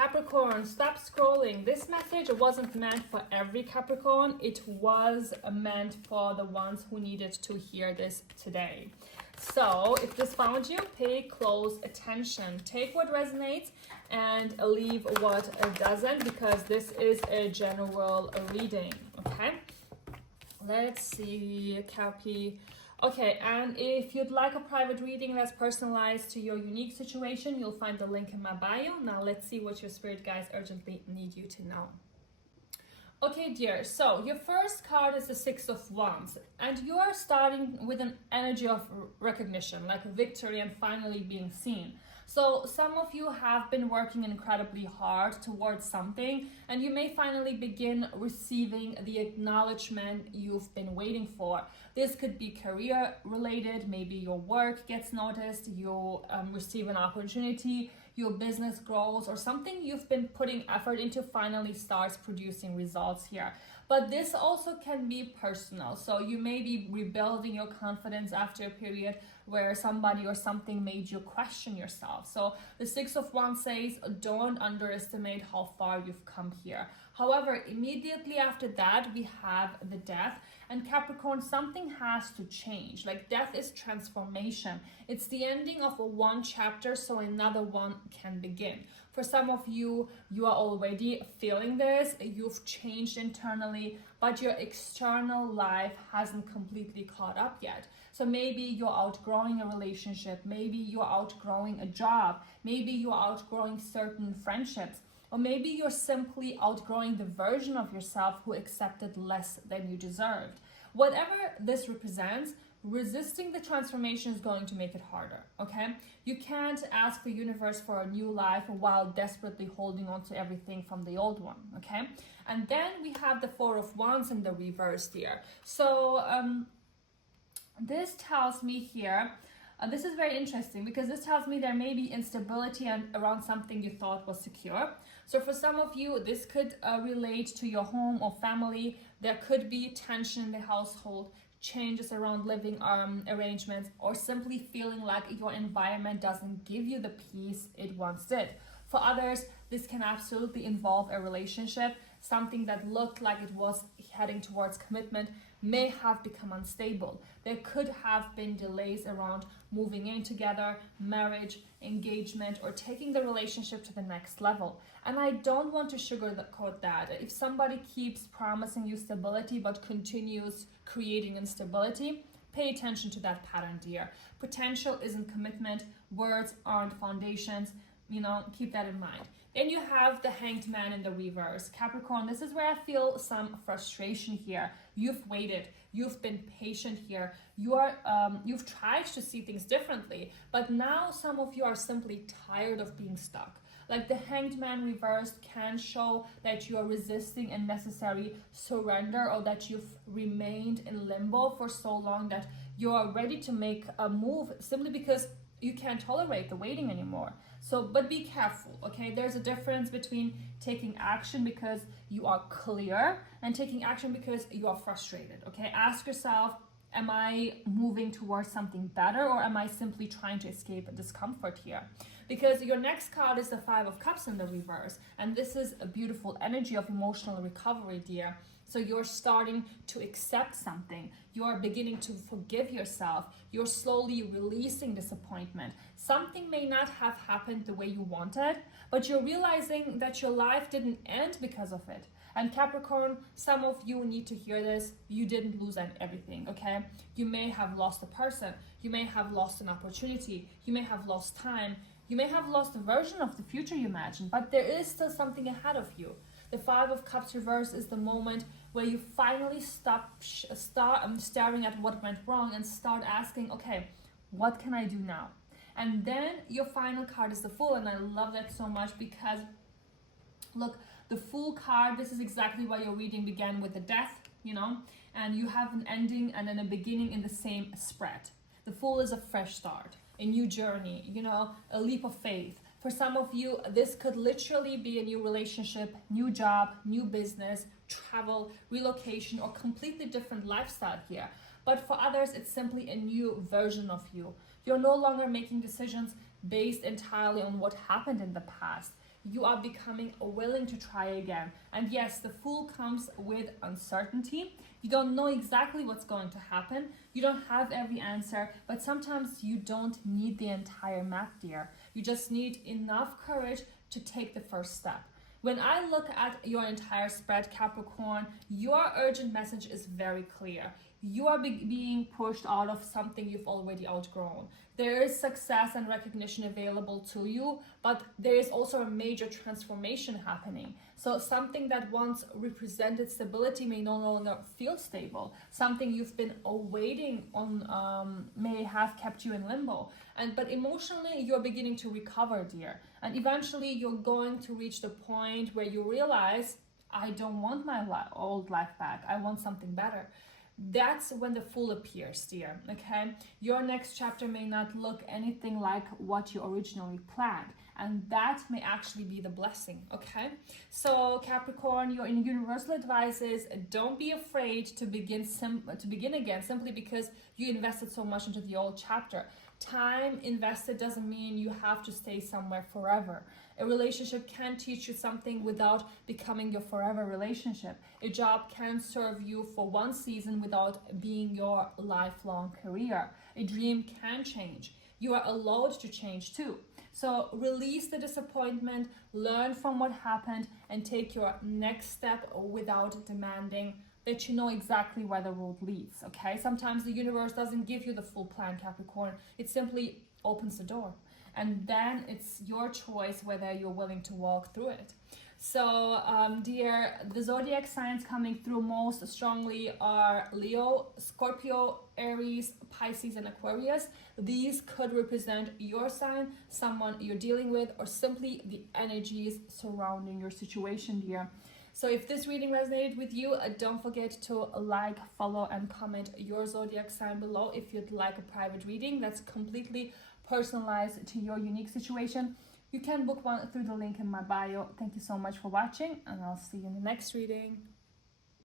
Capricorn, stop scrolling. This message wasn't meant for every Capricorn. It was meant for the ones who needed to hear this today. So if this found you, pay close attention. Take what resonates and leave what doesn't, because this is a general reading, okay? Let's see, Cappy. Okay, and if you'd like a private reading that's personalized to your unique situation, you'll find the link in my bio. Now let's see what your spirit guides urgently need you to know. Okay, dear, so your first card is the Six of Wands, and you are starting with an energy of recognition, like victory and finally being seen. So some of you have been working incredibly hard towards something, and you may finally begin receiving the acknowledgement you've been waiting for. This could be career related, maybe your work gets noticed, you receive an opportunity, your business grows, or something you've been putting effort into finally starts producing results here. But this also can be personal. So you may be rebuilding your confidence after a period where somebody or something made you question yourself. So the Six of Wands says, don't underestimate how far you've come here. However, immediately after that, we have the Death. And Capricorn, something has to change. Like, death is transformation. It's the ending of one chapter so another one can begin. For some of you, you are already feeling this. You've changed internally, but your external life hasn't completely caught up yet. So maybe you're outgrowing a relationship. Maybe you're outgrowing a job. Maybe you're outgrowing certain friendships. Or maybe you're simply outgrowing the version of yourself who accepted less than you deserved. Whatever this represents, resisting the transformation is going to make it harder, okay? You can't ask the universe for a new life while desperately holding on to everything from the old one, okay? And then we have the Four of Wands in the reverse here. So this tells me here, this is very interesting because this tells me there may be instability around something you thought was secure. So for some of you, this could relate to your home or family. There could be tension in the household, changes around living arrangements, or simply feeling like your environment doesn't give you the peace it once did. For others, this can absolutely involve a relationship. Something that looked like it was heading towards commitment may have become unstable. There could have been delays around moving in together, marriage, engagement, or taking the relationship to the next level. And I don't want to sugarcoat that. If somebody keeps promising you stability but continues creating instability, pay attention to that pattern, dear. Potential isn't commitment. Words aren't foundations. Keep that in mind. Then you have the Hanged Man in the reverse. Capricorn, this is where I feel some frustration here. You've waited. You've been patient here. You've tried to see things differently, but now some of you are simply tired of being stuck. Like the Hanged Man reversed can show that you are resisting unnecessary surrender, or that you've remained in limbo for so long that you are ready to make a move simply because you can't tolerate the waiting anymore. So, but be careful, okay? There's a difference between taking action because you are clear and taking action because you are frustrated, okay? Ask yourself, am I moving towards something better, or am I simply trying to escape discomfort here? Because your next card is the Five of Cups in the reverse, and this is a beautiful energy of emotional recovery, dear. So you're starting to accept something. You're beginning to forgive yourself. You're slowly releasing disappointment. Something may not have happened the way you wanted, but you're realizing that your life didn't end because of it. And Capricorn, some of you need to hear this. You didn't lose everything, okay? You may have lost a person. You may have lost an opportunity. You may have lost time. You may have lost a version of the future you imagined, but there is still something ahead of you. The Five of Cups reverse is the moment where you finally start staring at what went wrong and start asking, okay, what can I do now? And then your final card is the Fool, and I love that so much because, look, the Fool card, this is exactly why your reading began with the Death, and you have an ending and then a beginning in the same spread. The Fool is a fresh start, a new journey, a leap of faith. For some of you, this could literally be a new relationship, new job, new business, travel, relocation, or completely different lifestyle here. But for others, it's simply a new version of you. You're no longer making decisions based entirely on what happened in the past. You are becoming willing to try again. And yes, the Fool comes with uncertainty. You don't know exactly what's going to happen. You don't have every answer, but sometimes you don't need the entire map, dear. You just need enough courage to take the first step. When I look at your entire spread, Capricorn, your urgent message is very clear. You are being pushed out of something you've already outgrown. There is success and recognition available to you, but there is also a major transformation happening. So something that once represented stability may no longer feel stable. Something you've been awaiting on may have kept you in limbo. But emotionally, you're beginning to recover, dear. And eventually, you're going to reach the point where you realize, I don't want my old life back. I want something better. That's when the Fool appears, dear, okay? Your next chapter may not look anything like what you originally planned, and that may actually be the blessing, okay? So Capricorn, your universal advice is don't be afraid to begin again simply because you invested so much into the old chapter. Time invested doesn't mean you have to stay somewhere forever. A relationship can teach you something without becoming your forever relationship. A job can serve you for one season without being your lifelong career. A dream can change. You are allowed to change too. So release the disappointment, learn from what happened, and take your next step without demanding that you know exactly where the road leads, okay? Sometimes the universe doesn't give you the full plan, Capricorn. It simply opens the door. And then it's your choice whether you're willing to walk through it. So, dear, the zodiac signs coming through most strongly are Leo, Scorpio, Aries, Pisces, and Aquarius. These could represent your sign, someone you're dealing with, or simply the energies surrounding your situation, dear. So if this reading resonated with you, don't forget to like, follow, and comment your zodiac sign below if you'd like a private reading that's completely personalized to your unique situation. You can book one through the link in my bio. Thank you so much for watching, and I'll see you in the next reading.